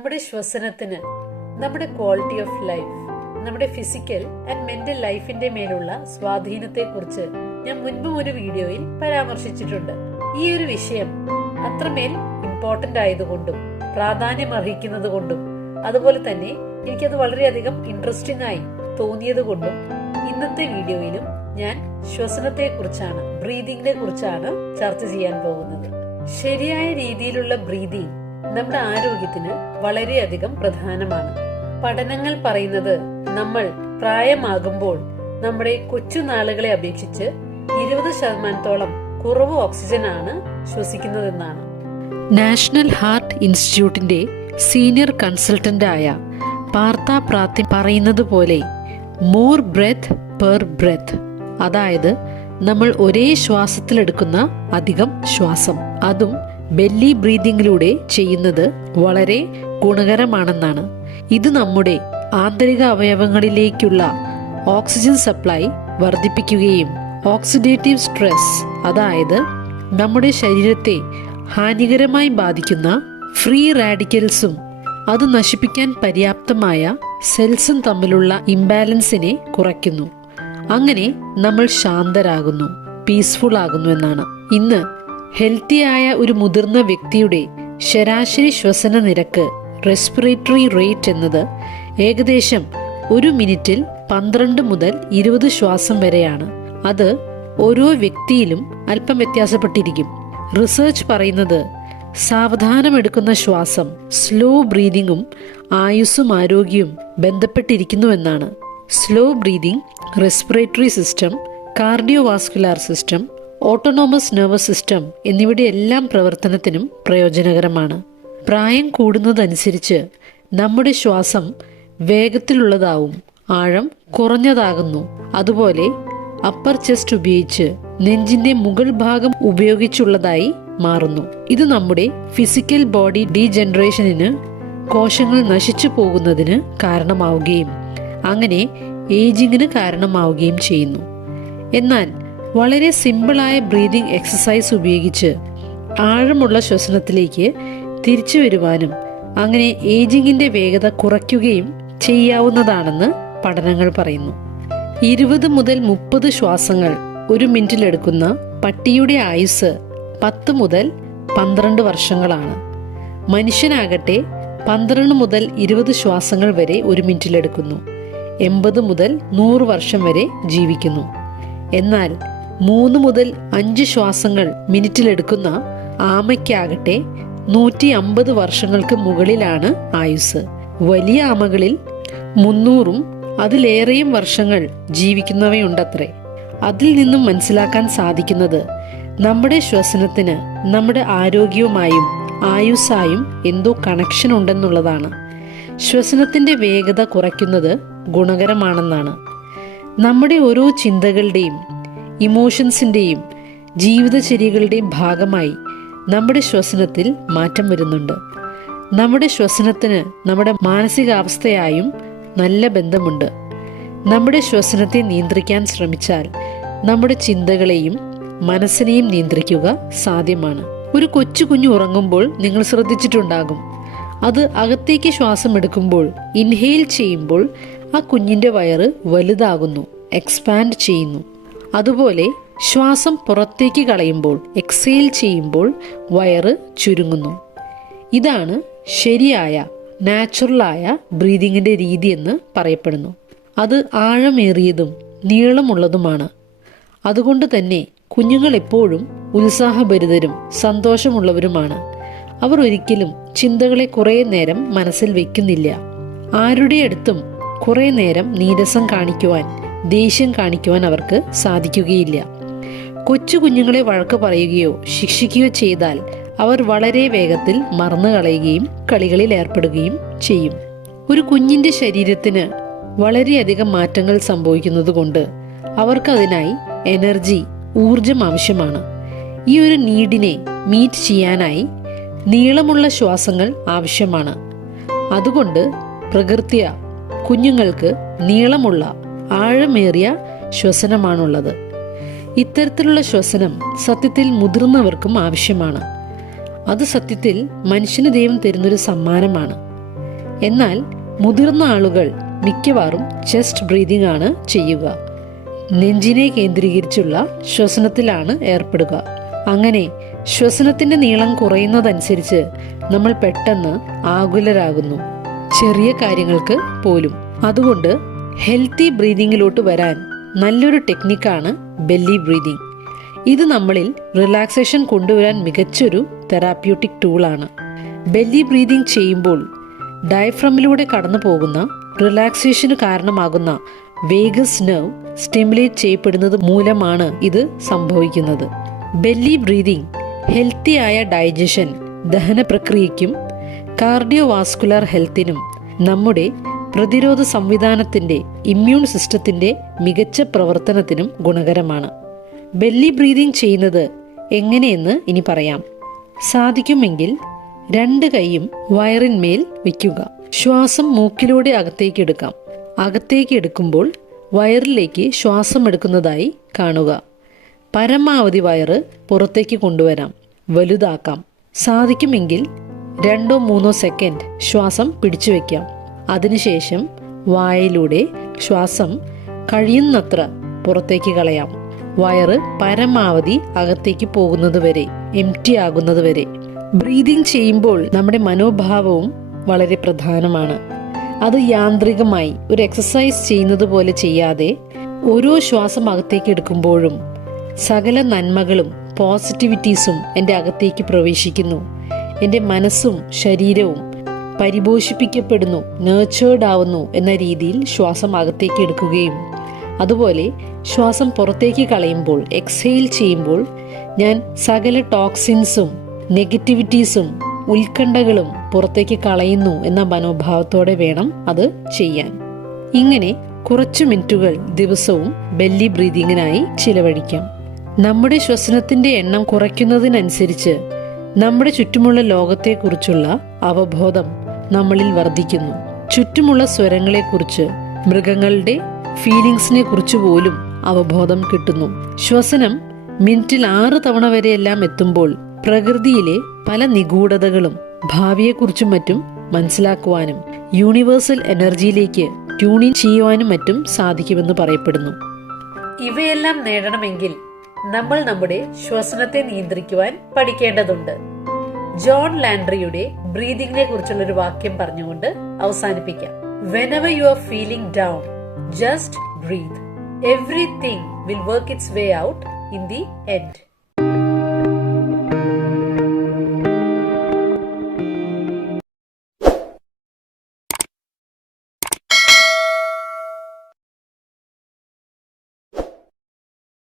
നമ്മുടെ ശ്വസനത്തിന് നമ്മുടെ quality of life, നമ്മുടെ ഫിസിക്കൽ ആൻഡ് മെന്റൽ ലൈഫിന്റെ മേലുള്ള സ്വാധീനത്തെക്കുറിച്ച് ഞാൻ മുൻപും ഒരു വീഡിയോയിൽ പരാമർശിച്ചിട്ടുണ്ട്. ഈ ഒരു വിഷയം അത്രമേൽ ഇമ്പോർട്ടന്റ് ആയതുകൊണ്ടും പ്രാധാന്യം അർഹിക്കുന്നത് കൊണ്ടും അതുപോലെ തന്നെ എനിക്കത് വളരെയധികം ഇൻട്രസ്റ്റിംഗ് ആയി തോന്നിയത് കൊണ്ടും ഇന്നത്തെ വീഡിയോയിലും ഞാൻ ശ്വസനത്തെ കുറിച്ചാണ്, ബ്രീതിങ്ങിനെ കുറിച്ചാണ് ചർച്ച ചെയ്യാൻ പോകുന്നത്. ശരിയായ രീതിയിലുള്ള ബ്രീതിങ് നമ്മുടെ ആരോഗ്യത്തിന് വളരെയധികം പ്രധാനമാണ്. പഠനങ്ങൾ പറയുന്നത് നമ്മൾ പ്രായമാകുമ്പോൾ നമ്മുടെ കൊച്ചുനാളുകളെ അപേക്ഷിച്ച് 20% കുറവ് ഓക്സിജൻ ആണ് ശ്വസിക്കുന്നതെന്നാണ്. നാഷണൽ ഹാർട്ട് ഇൻസ്റ്റിറ്റ്യൂട്ടിന്റെ സീനിയർ കൺസൾട്ടന്റ് ആയ പാർത്ത പ്രാത്തി പറയുന്നത് പോലെ മോർ ബ്രെത്ത് പെർ ബ്രെത്ത്, അതായത് നമ്മൾ ഒരേ ശ്വാസത്തിലെടുക്കുന്ന അധികം ശ്വാസം, അതും ബെല്ലി ബ്രീതിങ്ങിലൂടെ ചെയ്യുന്നത് വളരെ ഗുണകരമാണെന്നാണ്. ഇത് നമ്മുടെ ആന്തരിക അവയവങ്ങളിലേക്കുള്ള ഓക്സിജൻ സപ്ലൈ വർദ്ധിപ്പിക്കുകയും ഓക്സിഡേറ്റീവ് സ്ട്രെസ്, അതായത് നമ്മുടെ ശരീരത്തെ ഹാനികരമായി ബാധിക്കുന്ന ഫ്രീ റാഡിക്കൽസും അത് നശിപ്പിക്കാൻ പര്യാപ്തമായ സെൽസും തമ്മിലുള്ള ഇംബാലൻസിനെ കുറയ്ക്കുന്നു. അങ്ങനെ നമ്മൾ ശാന്തരാകുന്നു, പീസ്ഫുൾ ആകുന്നു എന്നാണ്. ഇന്ന് ഹെൽത്തിയായ ഒരു മുതിർന്ന വ്യക്തിയുടെ ശരാശരി ശ്വസന നിരക്ക്, റെസ്പിറേറ്ററി റേറ്റ് എന്നത് ഏകദേശം ഒരു മിനിറ്റിൽ 12 മുതൽ 20 ശ്വാസം വരെയാണ്. അത് ഓരോ വ്യക്തിയിലും അല്പം വ്യത്യാസപ്പെട്ടിരിക്കും. റിസർച്ച് പറയുന്നത് സാവധാനമെടുക്കുന്ന ശ്വാസം, സ്ലോ ബ്രീതിങ്ങും ആയുസ്സും ആരോഗ്യവും ബന്ധപ്പെട്ടിരിക്കുന്നുവെന്നാണ്. Slow breathing respiratory system, cardiovascular system, autonomous nervous system എന്നിവയുടെ എല്ലാം പ്രവർത്തനത്തിനും പ്രയോജനകരമാണ്. പ്രായം കൂടുന്നതനുസരിച്ച് നമ്മുടെ ശ്വാസം വേഗത്തിലുള്ളതാവും, ആഴം കുറഞ്ഞതാകുന്നു. അതുപോലെ അപ്പർ ചെസ്റ്റ് ഉപയോഗിച്ച് നെഞ്ചിന്റെ മുകൾ ഭാഗം ഉപയോഗിച്ചുള്ളതായി മാറുന്നു. ഇത് നമ്മുടെ ഫിസിക്കൽ ബോഡി ഡീജനറേഷനിന്, കോശങ്ങൾ നശിച്ചു പോകുന്നതിന് കാരണമാവുകയും അങ്ങനെ ഏജിങ്ങിന് കാരണമാവുകയും ചെയ്യുന്നു. എന്നാൽ വളരെ സിമ്പിളായ ബ്രീതിങ് എക്സസൈസ് ഉപയോഗിച്ച് ആഴമുള്ള ശ്വസനത്തിലേക്ക് തിരിച്ചു വരുവാനും അങ്ങനെ ഏജിങ്ങിന്റെ വേഗത കുറയ്ക്കുകയും ചെയ്യാവുന്നതാണെന്ന് പഠനങ്ങൾ പറയുന്നു. 20 മുതൽ 30 ശ്വാസങ്ങൾ ഒരു മിനിറ്റിലെടുക്കുന്ന പട്ടിയുടെ ആയുസ് 10 മുതൽ 12 വർഷങ്ങളാണ്. മനുഷ്യനാകട്ടെ 12 മുതൽ 20 ശ്വാസങ്ങൾ വരെ ഒരു മിനിറ്റിലെടുക്കുന്നു. 80 മുതൽ 100 വർഷം വരെ ജീവിക്കുന്നു. എന്നാൽ 3 മുതൽ 5 ശ്വാസങ്ങൾ മിനിറ്റിലെടുക്കുന്ന ആമയ്ക്കാകട്ടെ 150 വർഷങ്ങൾക്ക് മുകളിലാണ് ആയുസ്. വലിയ ആമകളിൽ 300-ഉം അതിലേറെയും വർഷങ്ങൾ ജീവിക്കുന്നവയുണ്ടത്രേ. അതിൽ നിന്നും മനസ്സിലാക്കാൻ സാധിക്കുന്നത് നമ്മുടെ ശ്വസനത്തിന് നമ്മുടെ ആരോഗ്യവുമായും ആയുസ്സായും എന്തോ കണക്ഷൻ ഉണ്ടെന്നുള്ളതാണ്. ശ്വസനത്തിന്റെ വേഗത കുറയ്ക്കുന്നത് ഗുണകരമാണെന്നാണ്. നമ്മുടെ ഓരോ ചിന്തകളുടെയും ഇമോഷൻസിന്റെയും ജീവിതചര്യകളുടെയും ഭാഗമായി നമ്മുടെ ശ്വസനത്തിൽ മാറ്റം വരുന്നുണ്ട്. നമ്മുടെ ശ്വസനത്തിന് നമ്മുടെ മാനസികാവസ്ഥയായും നല്ല ബന്ധമുണ്ട്. നമ്മുടെ ശ്വസനത്തെ നിയന്ത്രിക്കാൻ ശ്രമിച്ചാൽ നമ്മുടെ ചിന്തകളെയും മനസ്സിനെയും നിയന്ത്രിക്കുക സാധ്യമാണ്. ഒരു കൊച്ചു കുഞ്ഞു ഉറങ്ങുമ്പോൾ നിങ്ങൾ ശ്രദ്ധിച്ചിട്ടുണ്ടാകും, അത് അകത്തേക്ക് ശ്വാസം എടുക്കുമ്പോൾ, ഇൻഹെയിൽ ചെയ്യുമ്പോൾ ആ കുഞ്ഞിന്റെ വയറ് വലുതാകുന്നു, എക്സ്പാൻഡ് ചെയ്യുന്നു. അതുപോലെ ശ്വാസം പുറത്തേക്ക് കളയുമ്പോൾ, എക്സെയിൽ ചെയ്യുമ്പോൾ വയറ് ചുരുങ്ങുന്നു. ഇതാണ് ശരിയായ നാച്ചുറലായ ബ്രീതിങ്ങിന്റെ രീതി എന്ന് പറയപ്പെടുന്നു. അത് ആഴമേറിയതും നീളമുള്ളതുമാണ്. അതുകൊണ്ട് തന്നെ കുഞ്ഞുങ്ങൾ എപ്പോഴും ഉത്സാഹഭരിതരും സന്തോഷമുള്ളവരുമാണ്. അവർ ഒരിക്കലും ചിന്തകളെ കുറേ നേരം മനസ്സിൽ വെക്കുന്നില്ല. ആരുടെ അടുത്തും കുറേ നേരം നീരസം കാണിക്കുവാൻ, ദേഷ്യം കാണിക്കുവാൻ അവർക്ക് സാധിക്കുകയില്ല. കൊച്ചു കുഞ്ഞുങ്ങളെ വഴക്ക് പറയുകയോ ശിക്ഷിക്കുകയോ ചെയ്താൽ അവർ വളരെ വേഗത്തിൽ മറന്നു കളയുകയും കളികളിൽ ഏർപ്പെടുകയും ചെയ്യും. ഒരു കുഞ്ഞിന്റെ ശരീരത്തിന് വളരെയധികം മാറ്റങ്ങൾ സംഭവിക്കുന്നത് കൊണ്ട് അവർക്ക് അതിനായി എനർജി, ഊർജം ആവശ്യമാണ്. ഈ ഒരു നീഡിനെ മീറ്റ് ചെയ്യാനായി നീളമുള്ള ശ്വാസങ്ങൾ ആവശ്യമാണ്. അതുകൊണ്ട് പ്രകൃത്യ കുഞ്ഞുങ്ങൾക്ക് നീളമുള്ള ആഴമേറിയ ശ്വസനമാണുള്ളത്. ഇത്തരത്തിലുള്ള ശ്വസനം സത്യത്തിൽ മുതിർന്നവർക്കും ആവശ്യമാണ്. അത് സത്യത്തിൽ മനുഷ്യന് ദൈവം തരുന്നൊരു സമ്മാനമാണ്. എന്നാൽ മുതിർന്ന ആളുകൾ മിക്കവാറും ചെസ്റ്റ് ബ്രീതിങ് ആണ് ചെയ്യുക. നെഞ്ചിനെ കേന്ദ്രീകരിച്ചുള്ള ശ്വസനത്തിലാണ് ഏർപ്പെടുക. അങ്ങനെ ശ്വസനത്തിന്റെ നീളം കുറയുന്നതനുസരിച്ച് നമ്മൾ പെട്ടെന്ന് ആകുലരാകുന്നു, ചെറിയ കാര്യങ്ങൾക്ക് പോലും. അതുകൊണ്ട് ഹെൽത്തി ബ്രീതിങ്ങിലോട്ട് വരാൻ നല്ലൊരു ടെക്നിക്കാണ് ബെല്ലി ബ്രീതിങ്. ഇത് നമ്മളിൽ റിലാക്സേഷൻ കൊണ്ടുവരാൻ മികച്ചൊരു തെറാപ്യൂട്ടിക് ടൂളാണ്. ബെല്ലി ബ്രീതിങ് ചെയ്യുമ്പോൾ ഡയഫ്രമിലൂടെ കടന്നു പോകുന്ന റിലാക്സേഷന് കാരണമാകുന്ന വേഗസ് നെർവ് സ്റ്റിമുലേറ്റ് ചെയ്യപ്പെടുന്നത് മൂലമാണ് ഇത് സംഭവിക്കുന്നത്. ബെല്ലി ബ്രീതിങ് ഹെൽത്തിയായ ഡൈജഷൻ, ദഹന പ്രക്രിയയ്ക്കും കാർഡിയോവാസ്കുലർ ഹെൽത്തിനും നമ്മുടെ പ്രതിരോധ സംവിധാനത്തിന്റെ, ഇമ്മ്യൂൺ സിസ്റ്റത്തിന്റെ മികച്ച പ്രവർത്തനത്തിനും ഗുണകരമാണ്. ബെല്ലി ബ്രീതിങ് ചെയ്യുന്നത് എങ്ങനെയെന്ന് ഇനി പറയാം. സാധിക്കുമെങ്കിൽ 2 കൈയും വയറിന്മേൽ വയ്ക്കുക. ശ്വാസം മൂക്കിലൂടെ അകത്തേക്ക് എടുക്കാം. അകത്തേക്ക് എടുക്കുമ്പോൾ വയറിലേക്ക് ശ്വാസം എടുക്കുന്നതായി കാണുക. പരമാവധി വയറ് പുറത്തേക്ക് കൊണ്ടുവരാം, വലുതാക്കാം. സാധിക്കുമെങ്കിൽ 2-3 സെക്കൻഡ് ശ്വാസം പിടിച്ചു വയ്ക്കാം. അതിനുശേഷം വായിലൂടെ ശ്വാസം കഴിയുന്നത്ര പുറത്തേക്ക് കളയാം. വയറ് പരമാവധി അകത്തേക്ക് പോകുന്നതുവരെ, എംപ്റ്റി ആകുന്നതുവരെ. ബ്രീതിങ് ചെയ്യുമ്പോൾ നമ്മുടെ മനോഭാവവും വളരെ പ്രധാനമാണ്. അത് യാന്ത്രികമായി ഒരു എക്സസൈസ് ചെയ്യുന്നത് പോലെ ചെയ്യാതെ ഓരോ ശ്വാസം അകത്തേക്ക് എടുക്കുമ്പോഴും സകല നന്മകളും പോസിറ്റിവിറ്റീസും എൻ്റെ അകത്തേക്ക് പ്രവേശിക്കുന്നു. എൻ്റെ മനസ്സും ശരീരവും പരിപോഷിപ്പിക്കപ്പെടുന്നു, നേർച്ചേർഡ് ആവുന്നു എന്ന രീതിയിൽ ശ്വാസം അകത്തേക്ക് എടുക്കുകയും അതുപോലെ ശ്വാസം പുറത്തേക്ക് കളയുമ്പോൾ, എക്സ്ഹെയിൽ ചെയ്യുമ്പോൾ ഞാൻ സകല ടോക്സിൻസും നെഗറ്റിവിറ്റീസും ഉത്കണ്ഠകളും പുറത്തേക്ക് കളയുന്നു എന്ന മനോഭാവത്തോടെ വേണം അത് ചെയ്യാൻ. ഇങ്ങനെ കുറച്ചു മിനിറ്റുകൾ ദിവസവും ബെല്ലി ബ്രീതിങ്ങിനായി ചിലവഴിക്കാം. നമ്മുടെ ശ്വസനത്തിന്റെ എണ്ണം കുറയ്ക്കുന്നതിനനുസരിച്ച് നമ്മുടെ ചുറ്റുമുള്ള ലോകത്തെക്കുറിച്ചുള്ള അവബോധം നമ്മളിൽ വർദ്ധിക്കുന്നു. ചുറ്റുമുള്ള സ്വരങ്ങളെക്കുറിച്ച്, മൃഗങ്ങളുടെ ഫീലിംഗ്സിനെ കുറിച്ച് പോലും അവബോധം കിട്ടുന്നു. ശ്വസനം മിനിറ്റിൽ 6 തവണ വരെയെല്ലാം എത്തുമ്പോൾ പ്രകൃതിയിലെ പല നിഗൂഢതകളും ഭാവിയെക്കുറിച്ചും മറ്റും മനസ്സിലാക്കുവാനും യൂണിവേഴ്സൽ എനർജിയിലേക്ക് ട്യൂണിൻ ചെയ്യുവാനും മറ്റും സാധിക്കുമെന്ന് പറയപ്പെടുന്നു. ഇവയെല്ലാം നേടണമെങ്കിൽ നമ്മൾ നമ്മുടെ ശ്വസനത്തെ നിയന്ത്രിക്കുവാൻ പഠിക്കേണ്ടതുണ്ട്. ജോൺ ലാൻഡ്രിയുടെ ബ്രീതിങ്ങിനെ കുറിച്ചുള്ള ഒരു വാക്യം പറഞ്ഞുകൊണ്ട് അവസാനിപ്പിക്കാം. Whenever you are feeling down, just breathe. Everything will work its way out in the end.